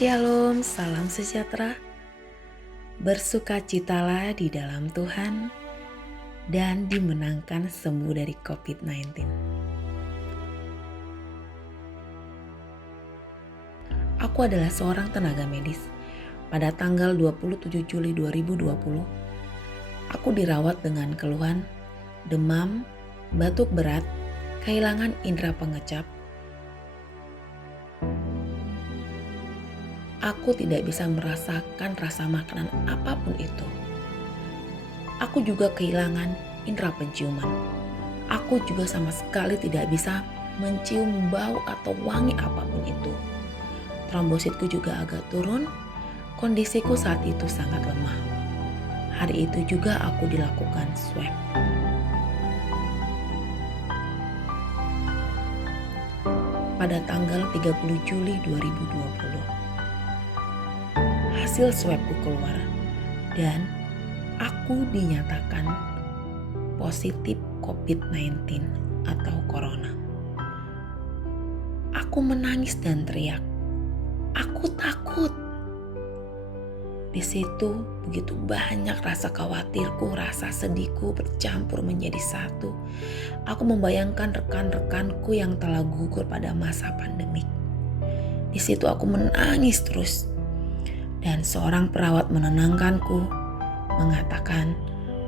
Shalom, salam sejahtera. Bersukacitalah di dalam Tuhan dan dimenangkan sembuh dari COVID-19. Aku adalah seorang tenaga medis. Pada tanggal 27 Juli 2020, aku dirawat dengan keluhan demam, batuk berat, kehilangan indera pengecap. Aku tidak bisa merasakan rasa makanan apapun itu. Aku juga kehilangan indera penciuman. Aku juga sama sekali tidak bisa mencium bau atau wangi apapun itu. Trombositku juga agak turun. Kondisiku saat itu sangat lemah. Hari itu juga aku dilakukan swab. Pada tanggal 30 Juli 2020. Hasil swabku keluar dan aku dinyatakan positif COVID-19 atau corona. Aku menangis dan teriak. Aku takut. Di situ begitu banyak rasa khawatirku, rasa sedihku bercampur menjadi satu. Aku membayangkan rekan-rekanku yang telah gugur pada masa pandemik. Di situ aku menangis terus. Dan seorang perawat menenangkanku, mengatakan,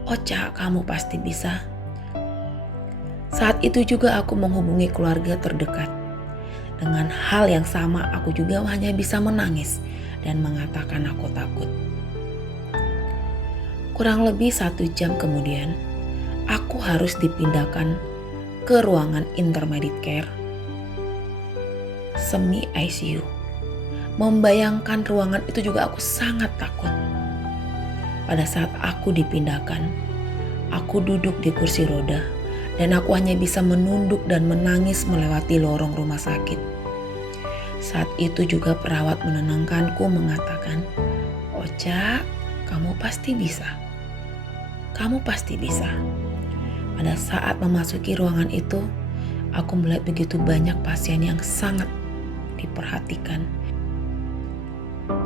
"Ocha, kamu pasti bisa." Saat itu juga aku menghubungi keluarga terdekat. Dengan hal yang sama, aku juga hanya bisa menangis dan mengatakan aku takut. Kurang lebih 1 jam kemudian, aku harus dipindahkan ke ruangan intermediate care, semi ICU. Membayangkan ruangan itu juga aku sangat takut. Pada saat aku dipindahkan, aku duduk di kursi roda dan aku hanya bisa menunduk dan menangis melewati lorong rumah sakit. Saat itu juga perawat menenangkanku mengatakan, "Ocha, kamu pasti bisa. Kamu pasti bisa." Pada saat memasuki ruangan itu, aku melihat begitu banyak pasien yang sangat diperhatikan.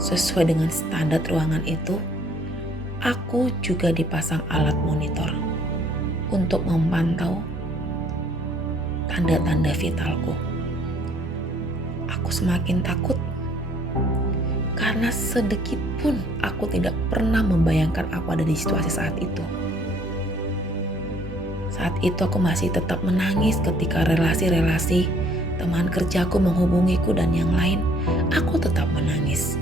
Sesuai dengan standar ruangan itu, aku juga dipasang alat monitor untuk memantau tanda-tanda vitalku. Aku semakin takut karena sedikit pun aku tidak pernah membayangkan aku ada di situasi saat itu. Saat itu aku masih tetap menangis ketika relasi-relasi teman kerjaku menghubungiku dan yang lain, aku tetap menangis.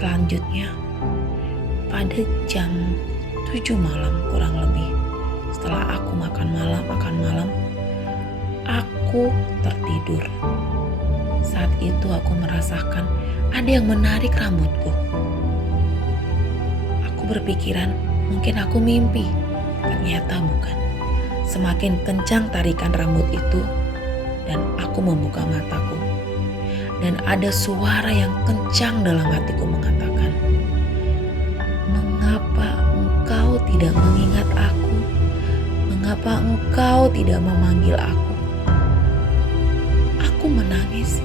Selanjutnya, pada jam 7 malam kurang lebih, setelah aku makan malam, aku tertidur. Saat itu aku merasakan ada yang menarik rambutku. Aku berpikiran mungkin aku mimpi, ternyata bukan. Semakin kencang tarikan rambut itu dan aku membuka mataku. Dan ada suara yang kencang dalam hatiku mengatakan, "Mengapa engkau tidak mengingat aku? Mengapa engkau tidak memanggil aku?" Aku menangis.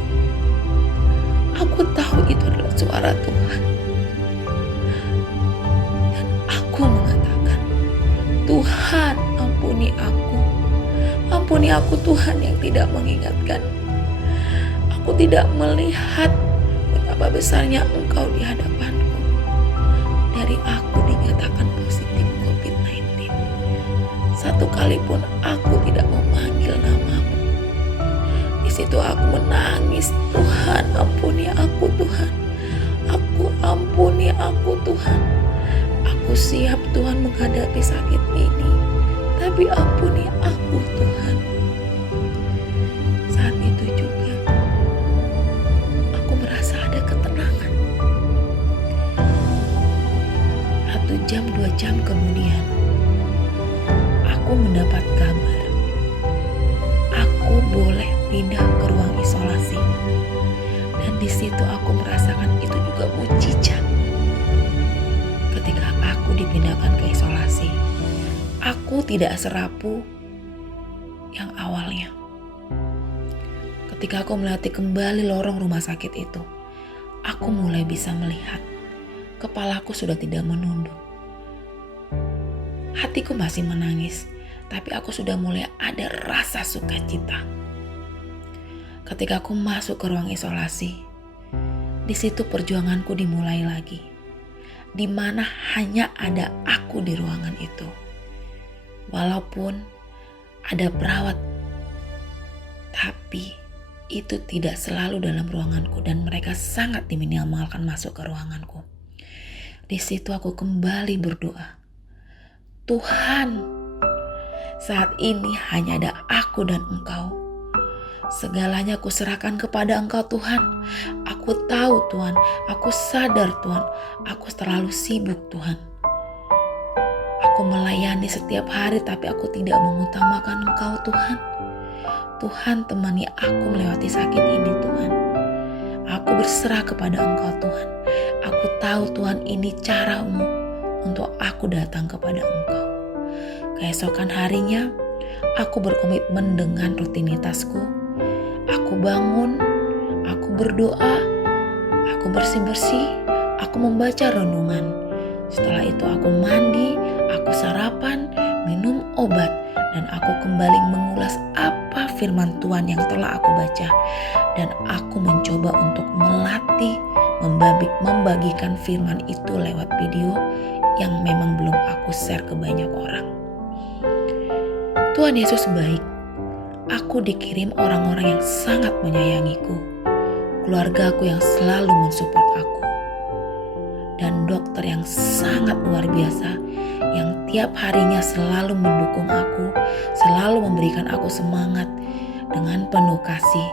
Aku tahu itu adalah suara Tuhan. Dan aku mengatakan, "Tuhan, ampuni aku. Ampuni aku Tuhan yang tidak mengingatkan. Aku tidak melihat betapa besarnya Engkau di hadapanku. Dari aku dinyatakan positif COVID-19. Satu kali pun aku tidak memanggil namamu." Di situ aku menangis, "Tuhan, ampuni aku Tuhan. Ampuni aku Tuhan. Aku siap Tuhan menghadapi sakit ini. Tapi ampuni aku Tuhan." Saat itu juga aku merasa ada ketenangan. 1 jam 2 jam kemudian aku mendapat kabar aku boleh pindah ke ruang isolasi. Dan di situ aku merasakan itu juga mujizat. Ketika aku dipindahkan ke isolasi, aku tidak serapuh yang awalnya. Ketika aku melewati kembali lorong rumah sakit itu, aku mulai bisa melihat kepalaku sudah tidak menunduk. Hatiku masih menangis, tapi aku sudah mulai ada rasa sukacita. Ketika aku masuk ke ruang isolasi, di situ perjuanganku dimulai lagi, di mana hanya ada aku di ruangan itu. Walaupun ada perawat, tapi itu tidak selalu dalam ruanganku dan mereka sangat diminimalkan masuk ke ruanganku. Di situ aku kembali berdoa, Tuhan, saat ini hanya ada aku dan Engkau. Segalanya aku serahkan kepada Engkau Tuhan. Aku tahu Tuhan, aku sadar Tuhan, aku terlalu sibuk Tuhan. Aku melayani setiap hari tapi aku tidak mengutamakan Engkau Tuhan. Tuhan, temani aku melewati sakit ini Tuhan. Aku berserah kepada Engkau Tuhan. Aku tahu Tuhan, ini cara-Mu untuk aku datang kepada Engkau. Keesokan harinya, aku berkomitmen dengan rutinitasku. Aku bangun, aku berdoa, aku bersih-bersih, aku membaca renungan. Setelah itu aku mandi, aku sarapan, minum obat, dan aku kembali mengulas apa firman Tuhan yang telah aku baca. Dan aku mencoba untuk melatih, membagikan firman itu lewat video yang memang belum aku share ke banyak orang. Tuhan Yesus baik. Aku dikirim orang-orang yang sangat menyayangiku, keluargaku yang selalu mensupport aku, dan dokter yang sangat luar biasa yang tiap harinya selalu mendukung aku, selalu memberikan aku semangat dengan penuh kasih.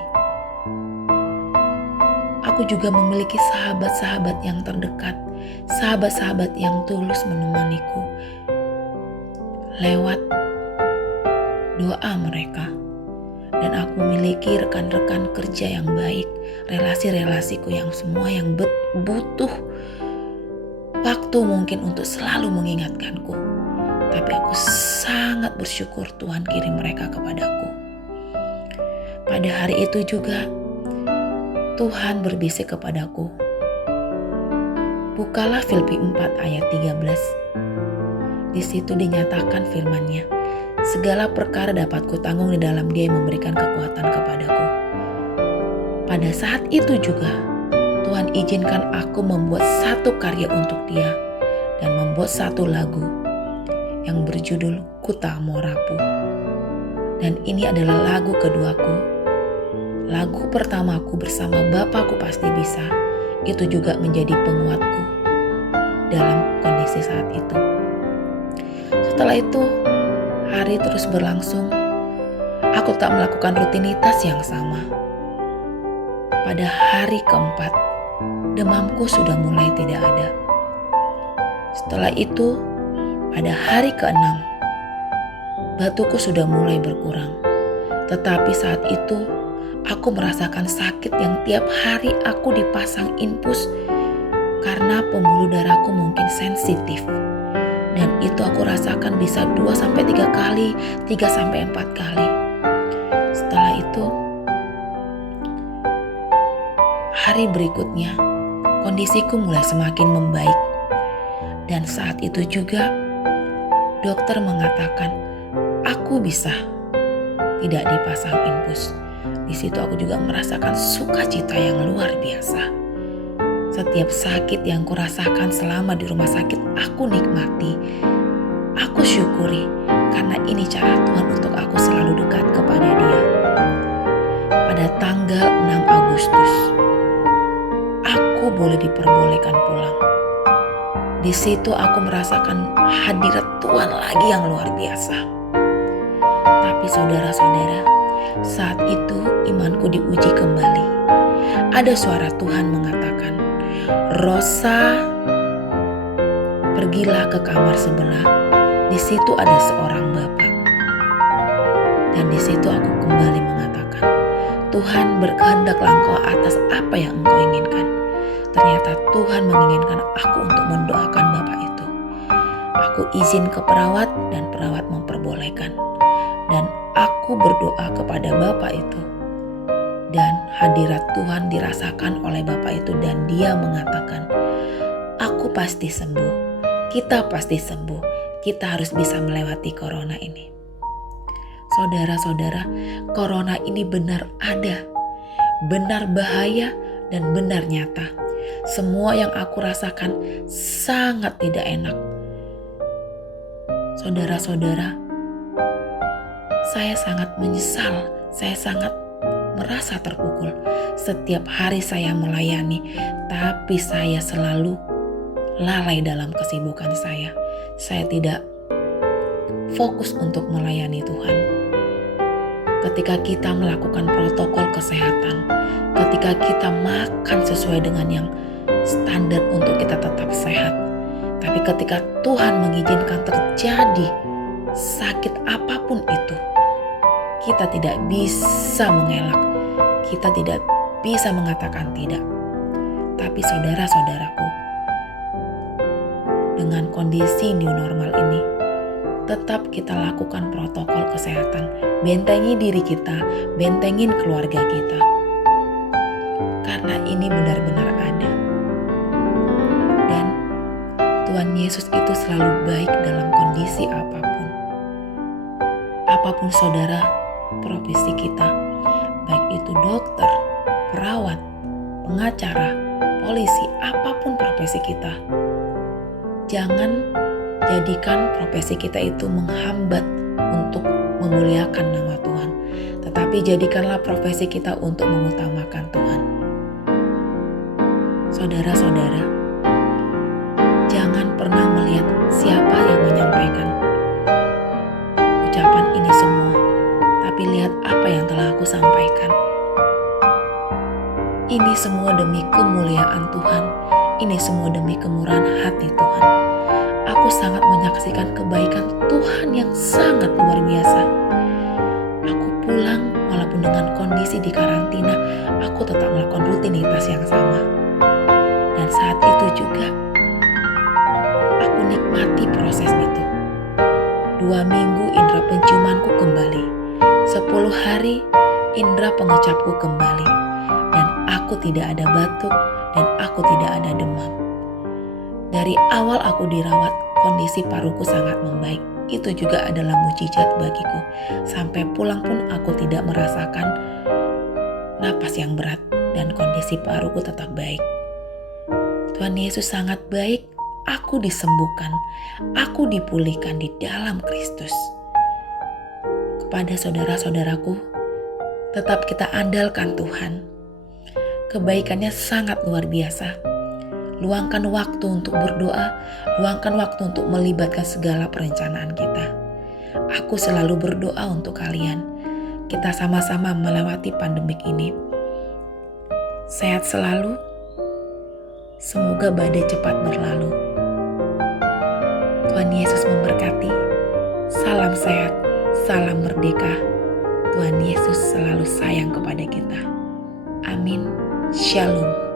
Aku juga memiliki sahabat-sahabat yang terdekat, sahabat-sahabat yang tulus menemaniku lewat doa mereka. Dan aku memiliki rekan-rekan kerja yang baik, relasi-relasiku yang semua yang butuh waktu mungkin untuk selalu mengingatkanku. Tapi aku sangat bersyukur Tuhan kirim mereka kepadaku. Pada hari itu juga Tuhan berbisik kepadaku, bukalah Filipi 4 ayat 13. Di situ dinyatakan firman-Nya, segala perkara dapat kutanggung di dalam Dia yang memberikan kekuatan kepadaku. Pada saat itu juga Tuhan izinkan aku membuat satu karya untuk Dia dan membuat satu lagu yang berjudul Ku Tak Mau Rapuh. Dan ini adalah lagu keduaku. Lagu pertamaku bersama Bapakku Pasti Bisa itu juga menjadi penguatku dalam kondisi saat itu. Setelah itu hari terus berlangsung. Aku tak melakukan rutinitas yang sama. Pada hari keempat, demamku sudah mulai tidak ada. Setelah itu, pada hari keenam, batuku sudah mulai berkurang. Tetapi saat itu, aku merasakan sakit yang tiap hari aku dipasang infus karena pembuluh darahku mungkin sensitif. Dan itu aku rasakan bisa 2-3 kali, 3-4 kali. Setelah itu, hari berikutnya, kondisiku mulai semakin membaik. Dan saat itu juga, dokter mengatakan, aku bisa tidak dipasang infus. Di situ aku juga merasakan sukacita yang luar biasa. Setiap sakit yang kurasakan selama di rumah sakit aku nikmati, aku syukuri karena ini cara Tuhan untuk aku selalu dekat kepada Dia. Pada tanggal 6 Agustus, aku boleh diperbolehkan pulang. Di situ aku merasakan hadirat Tuhan lagi yang luar biasa. Tapi saudara-saudara, saat itu imanku diuji kembali. Ada suara Tuhan mengatakan, Rosa, pergilah ke kamar sebelah. Di situ ada seorang bapak. Dan di situ aku kembali mengatakan, Tuhan, berkehendaklah Engkau atas apa yang Engkau inginkan. Ternyata Tuhan menginginkan aku untuk mendoakan bapak itu. Aku izin ke perawat dan perawat memperbolehkan. Dan aku berdoa kepada bapak itu. Dan hadirat Tuhan dirasakan oleh Bapak itu dan dia mengatakan, aku pasti sembuh, kita pasti sembuh, kita harus bisa melewati corona ini. Saudara-saudara, corona ini benar ada, benar bahaya dan benar nyata. Semua yang aku rasakan sangat tidak enak. Saudara-saudara, saya sangat menyesal, saya sangat merasa terpukul. Setiap hari saya melayani, tapi saya selalu lalai dalam kesibukan saya. Saya tidak fokus untuk melayani Tuhan. Ketika kita melakukan protokol kesehatan, ketika kita makan sesuai dengan yang standar untuk kita tetap sehat, tapi ketika Tuhan mengizinkan terjadi sakit apapun itu, kita tidak bisa mengelak, kita tidak bisa mengatakan tidak. Tapi saudara-saudaraku, dengan kondisi new normal ini, tetap kita lakukan protokol kesehatan, bentengi diri kita, bentengin keluarga kita. Karena ini benar-benar ada. Dan Tuhan Yesus itu selalu baik dalam kondisi apapun. Apapun saudara, profesi kita, baik itu dokter, perawat, pengacara, polisi, apapun profesi kita, jangan jadikan profesi kita itu menghambat untuk memuliakan nama Tuhan, tetapi jadikanlah profesi kita untuk mengutamakan Tuhan. Saudara-saudara, jangan pernah melihat siapa yang menyampaikan ucapan ini semua, tapi lihat apa yang telah aku sampaikan. Ini semua demi kemuliaan Tuhan, ini semua demi kemurahan hati Tuhan. Aku sangat menyaksikan kebaikan Tuhan yang sangat luar biasa. Aku pulang walaupun dengan kondisi di karantina, aku tetap melakukan rutinitas yang sama. Dan saat itu juga, aku nikmati proses itu. 2 minggu indera penciumanku kembali. 10 hari indera pengecapku kembali. Dan aku tidak ada batuk dan aku tidak ada demam. Dari awal aku dirawat, kondisi paruku sangat membaik. Itu juga adalah mukjizat bagiku. Sampai pulang pun aku tidak merasakan napas yang berat dan kondisi paruku tetap baik. Tuhan Yesus sangat baik, aku disembuhkan, aku dipulihkan di dalam Kristus. Kepada saudara-saudaraku, tetap kita andalkan Tuhan. Kebaikannya sangat luar biasa. Luangkan waktu untuk berdoa, luangkan waktu untuk melibatkan segala perencanaan kita. Aku selalu berdoa untuk kalian. Kita sama-sama melewati pandemik ini. Sehat selalu. Semoga badai cepat berlalu. Tuhan Yesus memberkati. Salam sehat, salam merdeka. Tuhan Yesus selalu sayang kepada kita. Amin. Shalom.